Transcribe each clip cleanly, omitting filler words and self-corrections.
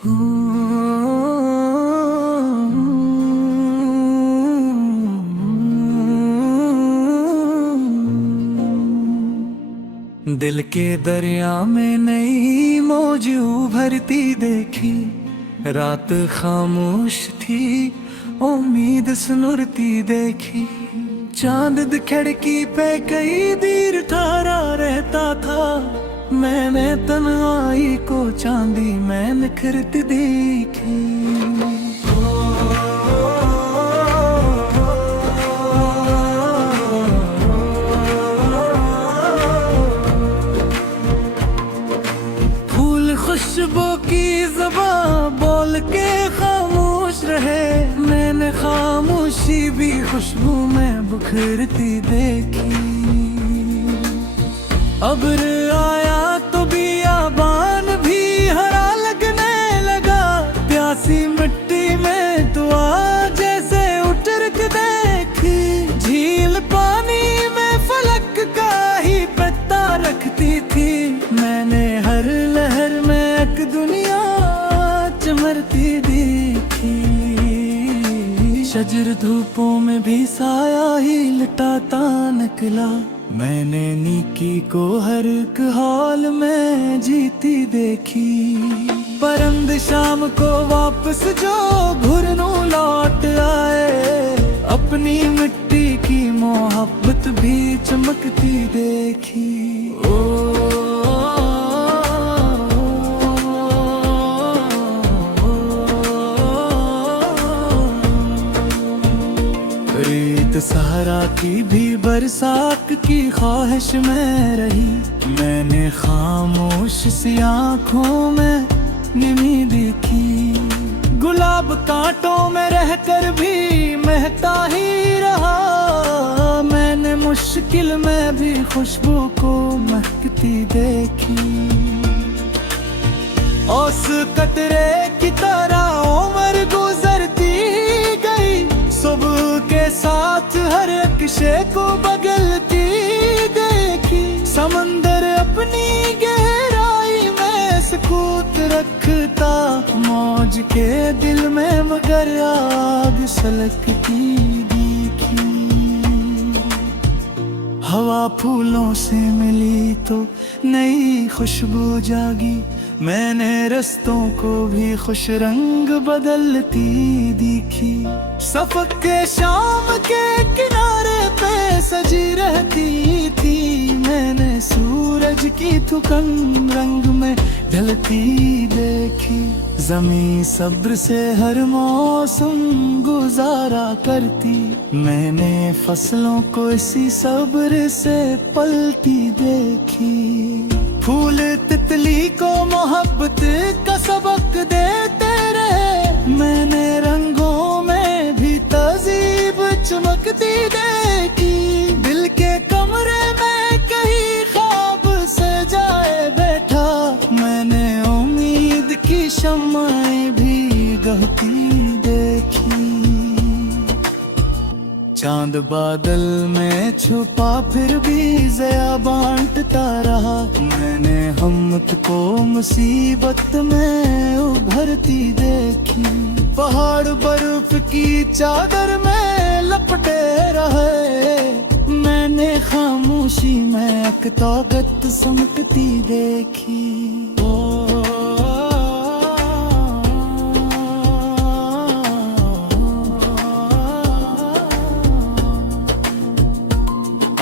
दिल के दरिया में नई मौज उभरती देखी, रात खामोश थी उम्मीद सुनुरती देखी। चांद खिड़की पे कई देर ठहरा रहता था, मैंने तन्हाई को चांदी में निखरती देखी। खुशबू की ज़बान बोल के खामोश रहे, मैंने खामोशी भी खुशबू में बुखरती देखी। अब्र आया तो बियाबान भी हरा लगने लगा, प्यासी मिट्टी में दुआ जैसे उतर के देखी। झील पानी में फलक का ही पत्ता रखती थी, मैंने हर लहर में एक दुनिया चमरती देखी। शजर धूपों में भी साया ही लटाता निकला, मैंने नीकी को हर एक हाल में जीती देखी। परंद शाम को वापस जो घुरनू लौट आए, अपनी मिट्टी की मोहब्बत भी चमकती देखी। रेत सहारा की भी बरसात की ख्वाहिश में रही, मैंने खामोश सी आँखों में निमी देखी। गुलाब कांटों में रहकर भी महकता ही रहा, मैंने मुश्किल में भी खुशबू को महकती देखी। उस कतरे की तरह उम्र गुजरती गई, सुबह के साथ हर एक शे को बदलती देखी। समंदर अपनी गहराई में सुकूत रखता, मौज के दिल में मगर आग सलगती देखी। हवा फूलों से मिली तो नई खुशबू जागी, मैंने रस्तों को भी खुश रंग बदलती देखी। सफक के शाम के किनारे पे सजी रहती थी, मैंने सूरज की थुकन रंग में ढलती देखी। ज़मीं सब्र से हर मौसम गुजारा करती, मैंने फसलों को इसी सब्र से पलती देखी। फूल तितली को मोहब्बत का सबक देते रहे, मैंने रंगों में भी तहज़ीब चमकती देखी। दिल के कमरे में कहीं ख्वाब सजाए बैठा, मैंने उम्मीद की शम्माएं भी गहती देखी। चांद बादल में छुपा फिर भी ज़या बांटता रहा, मैंने हिम्मत को मुसीबत में उभरती देखी। पहाड़ बर्फ की चादर में लपटे रहे, मैंने खामोशी में एक ताकत समकती देखी।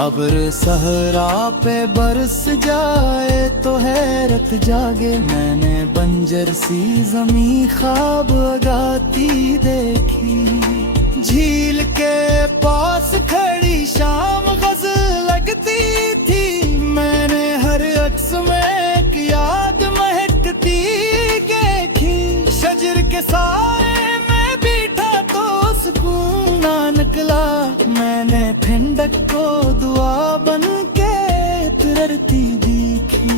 अब्र सहरा पे बरस जाए तो हैरत जागे, मैंने बंजर सी ज़मीं ख्वाब गाती देखी। झील के पास खड़ी शाम गज़ल लगती थी, मैंने हर अक्स में एक याद महकती देखी। शजर के साए में बैठा तो सुकून ना निकला, मैंने ठंडक को दुआ बन के तरती देखी।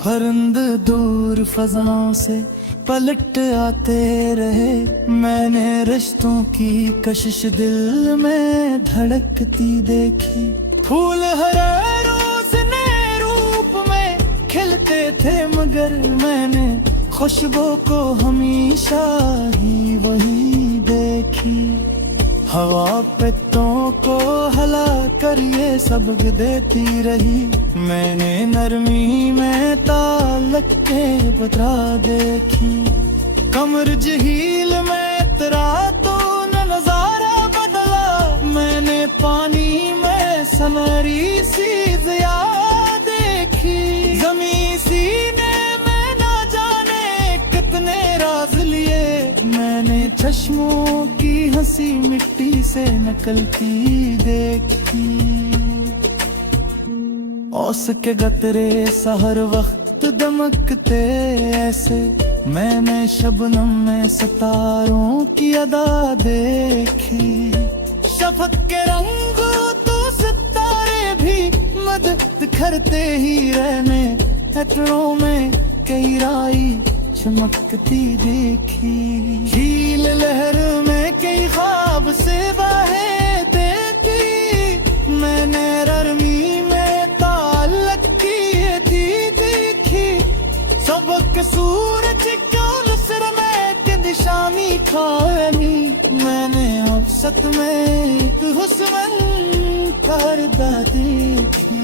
परिंद दूर फजाओं से पलट आते रहे, मैंने रिश्तों की कशिश दिल में धड़कती देखी। फूल हरे रोज नए रूप में खिलते थे, मगर मैंने खुशबू को हमेशा ही वही देखी। हवा पत्तों को हला कर ये सबक देती रही, मैंने नरमी में तालक के बता देखी। कमर झील में तरा तो न नजारा बदला, मैंने पानी में सनरी सी ज़िया देखी। ज़मीं सीने में ना जाने कितने राज लिए, मैंने चश्मों की हंसी मिट्टी से नकलती देखी। औस के गतरे सहर वक्त दमकते ऐसे, मैंने शबनम में सितारों की अदा देखी। शफक के रंग तो सितारे भी मदद करते ही रहने, अतरों में कई राई चमकती देखी। झील लहर में कई ख्वाब से बाहें देखी, मैंने ररमी में ताल्लुक की थी देखी। सबक सूरज को नसर में के दिशानी खानी, मैंने औसत में एक हुस्न करदा देखी।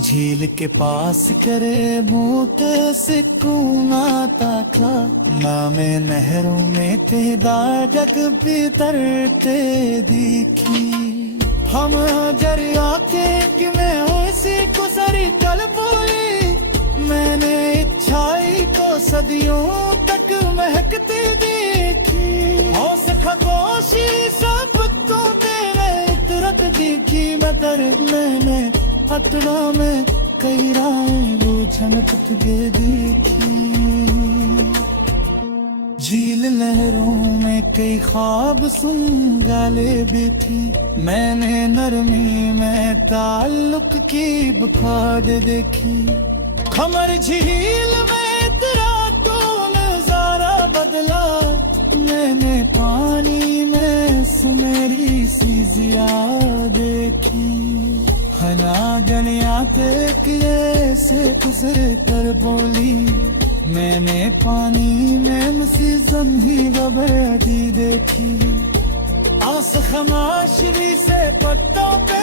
झील के पास करे भूत सुकून आता था, नामे नहरों में तेदाजक बितरते दिखी। हम जरिया के कि मैं ऐसी गुजरी कल बोली, मैंने इच्छाई को सदियों तक महकती देखी। हौस खगोशी सब तो तेरे इतरत देखी, मगर मैंने अतरा में कई राहें रूझन तुझे देखी। झील लहरों में कई ख्वाब सुन गाले भी थी, मैंने नरमी में ताल्लुक की बुखार देखी। खमर झील में तेरा तो नजारा बदला, मैंने पानी में सुनहरी सी ज़िया देखी। हना गनिया तक ऐसे गुजर कर बोली, मैंने पानी में मुसीज़म ही गबरती देखी। आस खमाशरी से पत्तों पे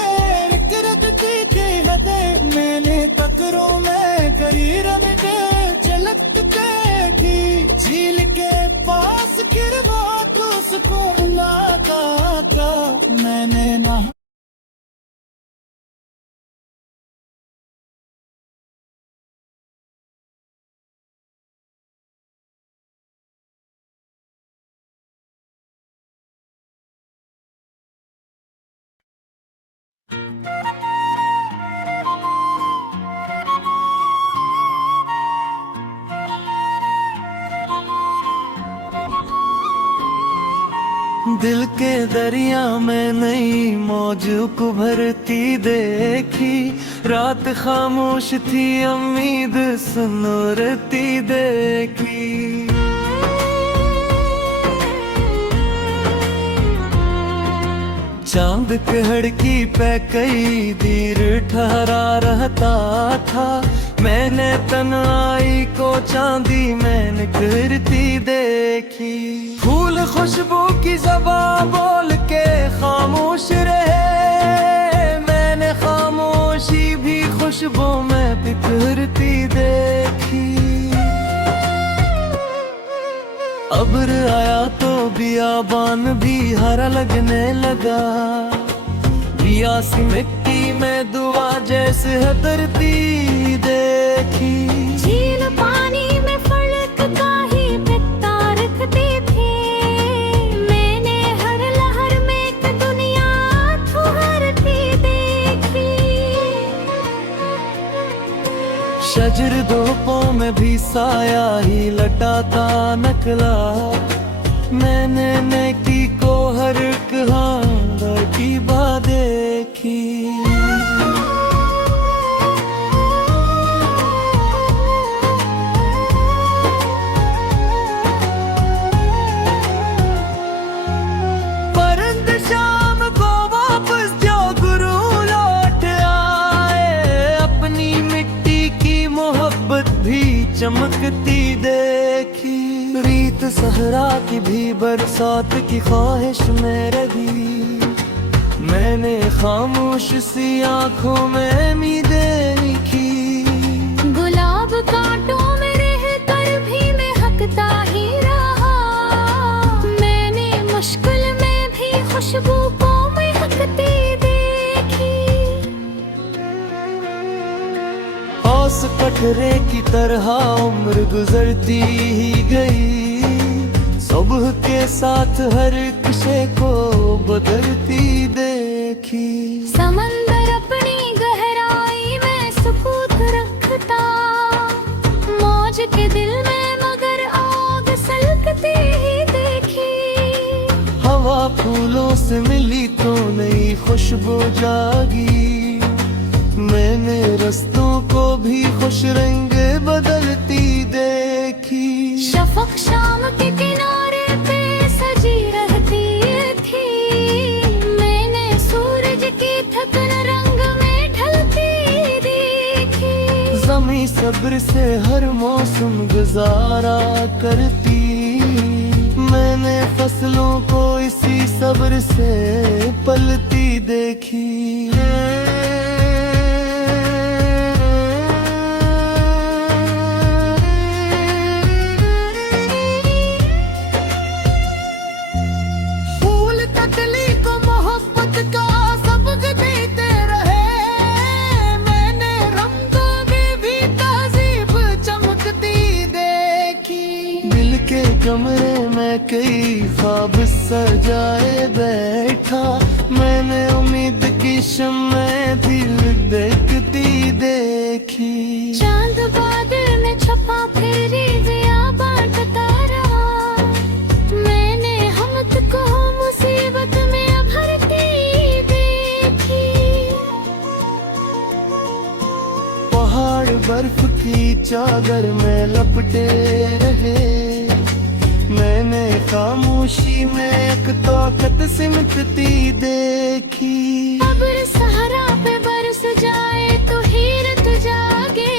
रखती थी हदें, मैंने तकरों में कई रंग झलकते थी। झील के पास गिरवा तो सुकून लगा था, मैंने ना दिल के दरिया में नई मौज को भरती देखी। रात खामोश थी उम्मीद सुनरती देखी। चांद कहड़की पे कई देर ठहरा रहता था, मैंने तन्हाई को चांदी में निखरती देखी। फूल खुशबू की ज़बान बोल के खामोश रहे, मैंने खामोशी भी खुशबू में बिखरती देखी। अब्र आया तो बियाबान भी हरा लगने लगा, बियासी मिट्टी में दुआ जैसे हतरती देखी। झील पानी में फलक का ही पिता रखते थे, मैंने हर लहर में एक दुनिया ठुहरती देखी। शजर धूपों में भी साया ही लटाता नकला, मैंने नेकी को हर एक हांदर की बात देखी। मोहब्बत सहरा की भी बरसात की ख्वाहिश में रही। मैंने खामोश सी आंखों में उम्मीदें लिखी। गुलाब कांटों में रहकर भी महकता ही रहा। मैंने मुश्किल में भी खुशबू को महकती देखी। औस कटरे की तरह उम्र गुजरती ही गई। सुबह के साथ हर किसे को बदलती देखी। समंदर अपनी गहराई में सुकूत रखता। मौज के दिल में मगर आग सलगती ही देखी। हवा फूलों से मिली तो नई खुशबू जागी। मैंने रस्तों को भी खुश रंग बदलती देखी। शफक शाम के किनारे पे सजी रहती थी। मैंने सूरज की थकन रंग में ढलती देखी। ज़मीं सब्र से हर मौसम गुजारा करती। मैंने फसलों को इसी सब्र से पलती देखी। कमरे में कई ख्वाब सजाए बैठा। मैंने उम्मीद की शम्में भी देखती देखी। चांद बादल में छपा फेरी दिया बांटता रहा। मैंने हमत को मुसीबत में भरती देखी। पहाड़ बर्फ की चादर में लपटे रहे। मैंने खामोशी में एक ताकत सिमटती देखी। अब्र सहरा पे बरस जाए तो हीरत जागे।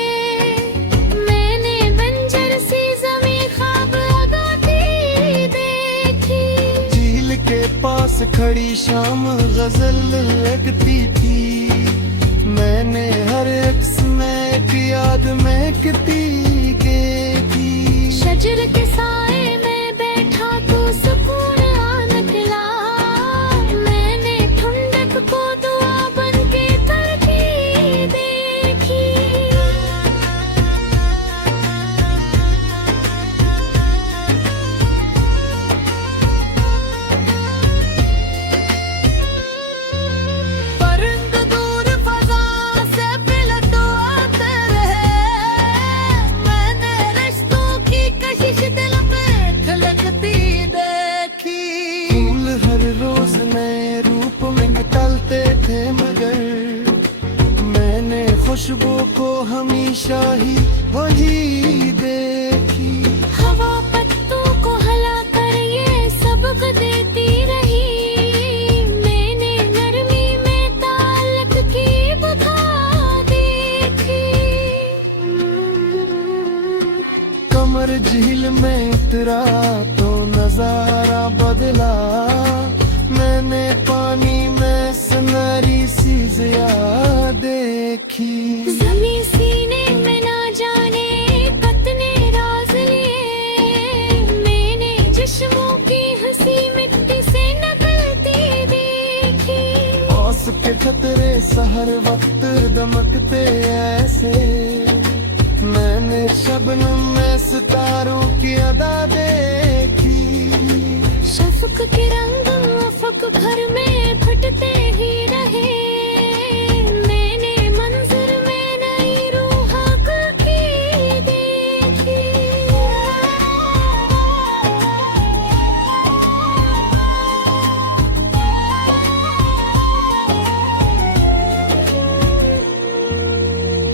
मैंने बंजर सी ज़मीं ख्वाब लगाती देखी। झील के पास खड़ी शाम गजल लगती थी। मैंने हर अक्स में एक याद महकती देखी। शजर के साए में बैठा तो सुकून आ निकला। मैंने ठंडक को दुआ बन के करती देखी। परिंद दूर फजा से पिलट आते रहे। मैंने रिश्तों की कशिश दिल पे खलकती देखी। फूल हर रोज नए रूप में निकलते थे मगर मैंने खुशबू को हमेशा ही वही देखी। हवा पत्तों को हला कर ये सबक देती रही। मैंने नरमी में ताल्लुक की बता देखी। कमर झील में उतरा तो नजारा बदला। मैंने पानी में सुनहरी सी ज़िया देखी। ज़मीं सीने में ना जाने कितने राज लिए। मैंने जिस्मों की हंसी मिट्टी से नकलती देखी। औस के खतरे सहर वक्त दमकते ऐसे। मैंने शबनम में सितारों की अदा देखी। शफक के रंग अफक भर में फटते ही रहे। मैंने मंजर में नई रूह की देखी।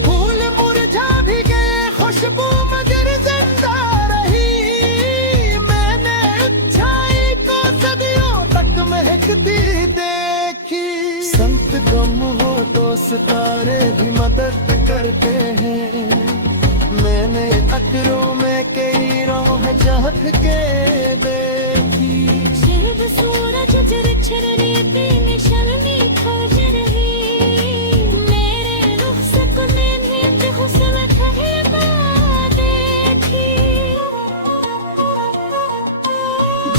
फूल मुरझा भी गए, खुशबू मगर जिंदा रही। मैंने अच्छाई को सदियों तक महकती देखी। संत गम हो तो सितारे भी मदद करते हैं। मैंने अतरों में कई राह चाहती के देखी। जब सूरज झरने पे निशानी खोज रही, मेरे रुख से कुने पे हुस्न ठहरा देखी।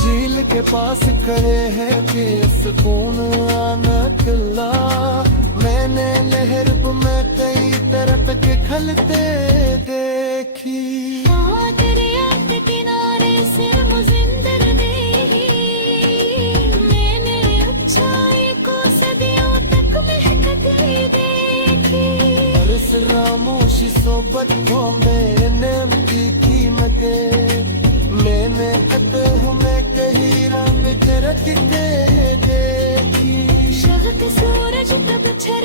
झील के पास खड़े हैं कि सुकून आना किला, मैंने लहर में कई तरफ के खलते देखी। दरिया के किनारे से मुजिंदर देखी, मैंने अच्छाई को सदियों तक महकती देखी। बरस रामोशी सोबत को मैंने की कीमते, मैंने अतः में कहीं रंग झरकते देखी। शगत सूरज तब छर